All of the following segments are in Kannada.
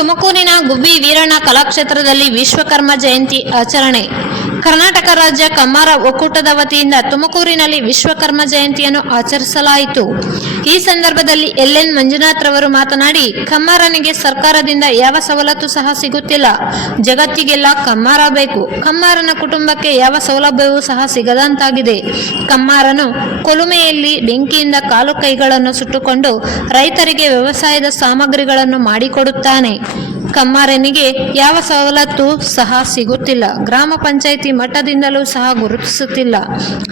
ತುಮಕೂರಿನ ಗುಬ್ಬಿ ವೀರಣ್ಣ ಕಲಾಕ್ಷೇತ್ರದಲ್ಲಿ ವಿಶ್ವಕರ್ಮ ಜಯಂತಿ ಆಚರಣೆ. ಕರ್ನಾಟಕ ರಾಜ್ಯ ಕಮ್ಮಾರ ಒಕ್ಕೂಟದ ವತಿಯಿಂದ ತುಮಕೂರಿನಲ್ಲಿ ವಿಶ್ವಕರ್ಮ ಜಯಂತಿಯನ್ನು ಆಚರಿಸಲಾಯಿತು. ಈ ಸಂದರ್ಭದಲ್ಲಿ ಎಲ್.ಎನ್. ಮಂಜುನಾಥ್ ರವರು ಮಾತನಾಡಿ, ಕಮ್ಮಾರನಿಗೆ ಸರ್ಕಾರದಿಂದ ಯಾವ ಸವಲತ್ತು ಸಹ ಸಿಗುತ್ತಿಲ್ಲ. ಜಗತ್ತಿಗೆಲ್ಲ ಕಮ್ಮಾರ ಬೇಕು. ಕಮ್ಮಾರನ ಕುಟುಂಬಕ್ಕೆ ಯಾವ ಸೌಲಭ್ಯವೂ ಸಹ ಸಿಗದಂತಾಗಿದೆ. ಕಮ್ಮಾರನು ಕೊಲುಮೆಯಲ್ಲಿ ಬೆಂಕಿಯಿಂದ ಕಾಲು ಕೈಗಳನ್ನು ಸುಟ್ಟುಕೊಂಡು ರೈತರಿಗೆ ವ್ಯವಸಾಯದ ಸಾಮಗ್ರಿಗಳನ್ನು ಮಾಡಿಕೊಡುತ್ತಾನೆ. ಕಮ್ಮಾರನಿಗೆ ಯಾವ ಸವಲತ್ತು ಸಹ ಸಿಗುತ್ತಿಲ್ಲ. ಗ್ರಾಮ ಪಂಚಾಯಿತಿ ಮಟ್ಟದಿಂದಲೂ ಸಹ ಗುರುತಿಸುತ್ತಿಲ್ಲ.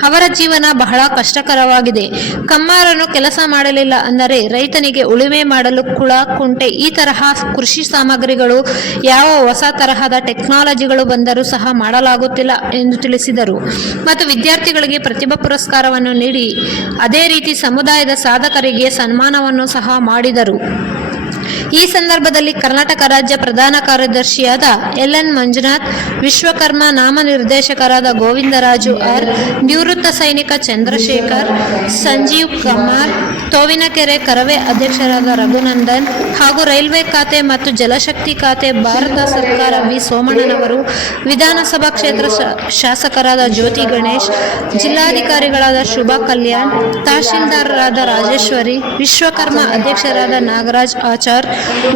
ಅವರ ಜೀವನ ಬಹಳ ಕಷ್ಟಕರವಾಗಿದೆ. ಕಮ್ಮಾರನು ಕೆಲಸ ಮಾಡಲಿಲ್ಲ ಅಂದರೆ ರೈತನಿಗೆ ಉಳುಮೆ ಮಾಡಲು ಕುಳ, ಕುಂಟೆ ಈ ತರಹ ಕೃಷಿ ಸಾಮಗ್ರಿಗಳು ಯಾವ ಹೊಸ ತರಹದ ಟೆಕ್ನಾಲಜಿಗಳು ಬಂದರೂ ಸಹ ಮಾಡಲಾಗುತ್ತಿಲ್ಲ ಎಂದು ತಿಳಿಸಿದರು. ಮತ್ತು ವಿದ್ಯಾರ್ಥಿಗಳಿಗೆ ಪ್ರತಿಭಾ ಪುರಸ್ಕಾರವನ್ನು ನೀಡಿ ಅದೇ ರೀತಿ ಸಮುದಾಯದ ಸಾಧಕರಿಗೆ ಸನ್ಮಾನವನ್ನು ಸಹ ಮಾಡಿದರು. ಈ ಸಂದರ್ಭದಲ್ಲಿ ಕರ್ನಾಟಕ ರಾಜ್ಯ ಪ್ರಧಾನ ಕಾರ್ಯದರ್ಶಿಯಾದ ಎಲ್.ಎನ್. ಮಂಜುನಾಥ್, ವಿಶ್ವಕರ್ಮ ನಾಮನಿರ್ದೇಶಕರಾದ ಗೋವಿಂದರಾಜು ಆರ್, ನಿವೃತ್ತ ಸೈನಿಕ ಚಂದ್ರಶೇಖರ್, ಸಂಜೀವ್ ಕಮ್ಮಾರ್, ತೋವಿನಕೆರೆ ಕರವೇ ಅಧ್ಯಕ್ಷರಾದ ರಘುನಂದನ್ ಹಾಗೂ ರೈಲ್ವೆ ಖಾತೆ ಮತ್ತು ಜಲಶಕ್ತಿ ಖಾತೆ ಭಾರತ ಸರ್ಕಾರ ವಿ. ಸೋಮಣ್ಣನವರು, ವಿಧಾನಸಭಾ ಕ್ಷೇತ್ರ ಶಾಸಕರಾದ ಜ್ಯೋತಿ ಗಣೇಶ್, ಜಿಲ್ಲಾಧಿಕಾರಿಗಳಾದ ಶುಭಾ ಕಲ್ಯಾಣ್, ತಹಶೀಲ್ದಾರರಾದ ರಾಜೇಶ್ವರಿ, ವಿಶ್ವಕರ್ಮ ಅಧ್ಯಕ್ಷರಾದ ನಾಗರಾಜ್ ಆಚಾರ್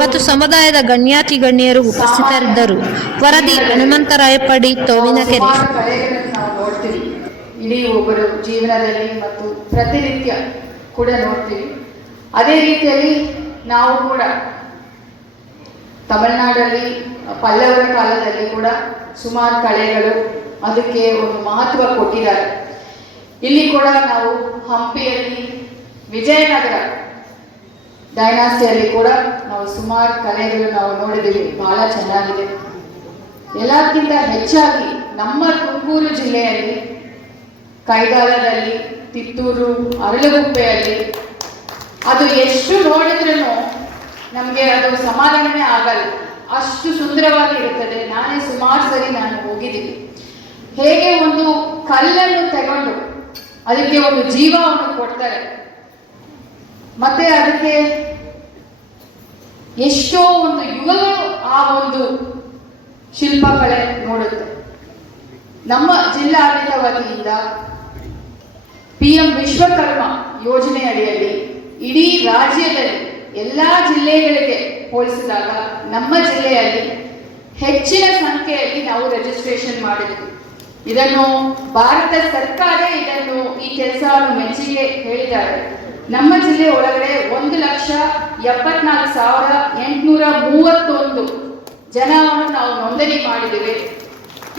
ಮತ್ತು ಸಮುದಾಯದ ಗಣ್ಯಾತಿ ಗಣ್ಯರು ಉಪಸ್ಥಿತರಿದ್ದರು. ವರದಿ ಹನುಮಂತರಾಯಪಡಿ, ತೋವಿನಕೆರೆ. ಇಡೀ ಒಬ್ಬರು ಜೀವನದಲ್ಲಿ ಮತ್ತು ಪ್ರತಿನಿತ್ಯ ಕೂಡ ನೋಡ್ತೀವಿ. ಅದೇ ರೀತಿಯಲ್ಲಿ ನಾವು ಕೂಡ ತಮಿಳುನಾಡಲ್ಲಿ ಪಲ್ಲವರ ಕಾಲದಲ್ಲಿ ಕೂಡ ಸುಮಾರು ಕಲೆಗಳು ಅದಕ್ಕೆ ಒಂದು ಮಹತ್ವ ಕೊಟ್ಟಿದ್ದಾರೆ. ಇಲ್ಲಿ ಕೂಡ ನಾವು ಹಂಪಿಯಲ್ಲಿ ವಿಜಯನಗರ ಡೈನಾಸ್ಟಿಯಲ್ಲಿ ಕೂಡ ನಾವು ಸುಮಾರು ಕಲೆಗಳು ನಾವು ನೋಡಿದ್ದೀವಿ. ಬಹಳ ಚೆನ್ನಾಗಿದೆ. ಎಲ್ಲಕ್ಕಿಂತ ಹೆಚ್ಚಾಗಿ ನಮ್ಮ ತುಮಕೂರು ಜಿಲ್ಲೆಯಲ್ಲಿ ಕೈಗಾಲದಲ್ಲಿ, ತಿತ್ತೂರು, ಅರಳುಗುಪ್ಪೆಯಲ್ಲಿ ಅದು ಎಷ್ಟು ನೋಡಿದ್ರೂ ನಮಗೆ ಅದು ಸಮಾಧಾನವೇ ಆಗಲ್ಲ. ಅಷ್ಟು ಸುಂದರವಾಗಿ ಇರುತ್ತದೆ. ನಾನೇ ಸುಮಾರು ಸರಿ ನಾನು ಹೋಗಿದ್ದೀನಿ. ಹೇಗೆ ಒಂದು ಕಲ್ಲನ್ನು ತಗೊಂಡು ಅದಕ್ಕೆ ಒಂದು ಜೀವವನ್ನು ಕೊಡ್ತಾರೆ, ಮತ್ತೆ ಅದಕ್ಕೆ ಎಷ್ಟೋ ಒಂದು ಯುಗಗಳು ಆ ಒಂದು ಶಿಲ್ಪಕಲೆ ನೋಡುತ್ತೆ. ನಮ್ಮ ಜಿಲ್ಲಾಡಳಿತ ವತಿಯಿಂದ PM ವಿಶ್ವಕರ್ಮ ಯೋಜನೆ ಅಡಿಯಲ್ಲಿ ಇಡೀ ರಾಜ್ಯದಲ್ಲಿ ಎಲ್ಲಾ ಜಿಲ್ಲೆಗಳಿಗೆ ಹೋಲಿಸಿದಾಗ ನಮ್ಮ ಜಿಲ್ಲೆಯಲ್ಲಿ ಹೆಚ್ಚಿನ ಸಂಖ್ಯೆಯಲ್ಲಿ ನಾವು ರಿಜಿಸ್ಟ್ರೇಷನ್ ಮಾಡಿದ್ವಿ. ಇದನ್ನು ಭಾರತ ಸರ್ಕಾರ ಈ ಕೆಲಸವನ್ನು ಮೆಚ್ಚುಗೆ ಹೇಳಿದ್ದಾರೆ. ನಮ್ಮ ಜಿಲ್ಲೆ ಒಳಗಡೆ 1,74,831 ಜನವನ್ನು ನಾವು ನೋಂದಣಿ ಮಾಡಿದ್ದೇವೆ.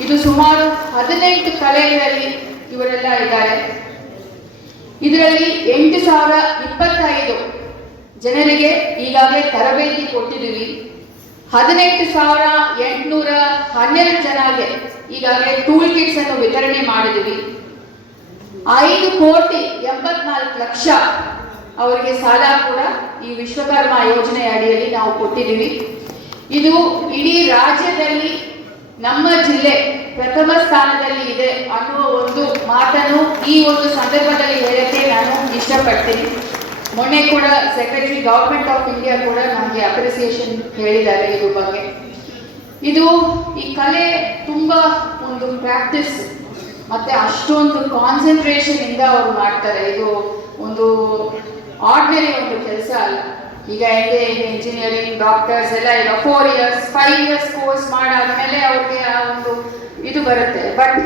ಇದು ಸುಮಾರು 18 ಕಲೆಗಳಲ್ಲಿ ಇವರೆಲ್ಲ ಇದ್ದಾರೆ. ಇದರಲ್ಲಿ 8,025 ಜನರಿಗೆ ಈಗಾಗಲೇ ತರಬೇತಿ ಕೊಟ್ಟಿದ್ದೀವಿ. 18,812 ಜನರಿಗೆ ಈಗಾಗಲೇ ಟೂಲ್ ಕಿಟ್ಸ್ ಅನ್ನು ವಿತರಣೆ ಮಾಡಿದ್ದೀವಿ. 5,84,00,000 ಅವರಿಗೆ ಸಾಲ ಕೂಡ ಈ ವಿಶ್ವಕರ್ಮ ಯೋಜನೆ ಅಡಿಯಲ್ಲಿ ನಾವು ಕೊಟ್ಟಿದ್ದೀವಿ. ಇದು ಇಡೀ ರಾಜ್ಯದಲ್ಲಿ ನಮ್ಮ ಜಿಲ್ಲೆ ಪ್ರಥಮ ಸ್ಥಾನದಲ್ಲಿ ಇದೆ ಅನ್ನುವ ಒಂದು ಮಾತನ್ನು ಈ ಒಂದು ಸಂದರ್ಭದಲ್ಲಿ ಹೇಳಕ್ಕೆ ನಾನು ಇಷ್ಟಪಡ್ತೀನಿ. ಮೊನ್ನೆ ಕೂಡ ಸೆಕ್ರೆಟರಿ ಗವರ್ಮೆಂಟ್ ಆಫ್ ಇಂಡಿಯಾ ಕೂಡ ನಮಗೆ ಅಪ್ರಿಸಿಯೇಷನ್ ಹೇಳಿದ್ದಾರೆ ಇದ್ರ ಬಗ್ಗೆ. ಇದು ಈ ಕಲೆ ತುಂಬಾ ಒಂದು ಪ್ರಾಕ್ಟೀಸ್ ಮತ್ತೆ ಅಷ್ಟೊಂದು ಕಾನ್ಸಂಟ್ರೇಷನ್ ಇಂದ ಅವರು ಮಾಡ್ತಾರೆ. ಇದು ಒಂದು ಆರ್ಡಿನರಿ ಒಂದು ಕೆಲಸ ಅಲ್ಲ. ಈಗ ಇಂಜಿನಿಯರಿಂಗ್, ಡಾಕ್ಟರ್ಸ್ ಎಲ್ಲ ಈಗ 4 years 5 years ಕೋರ್ಸ್ ಮಾಡಾದ್ಮೇಲೆ ಅವ್ರಿಗೆ ಆ ಒಂದು ಇದು ಬರುತ್ತೆ. ಬಟ್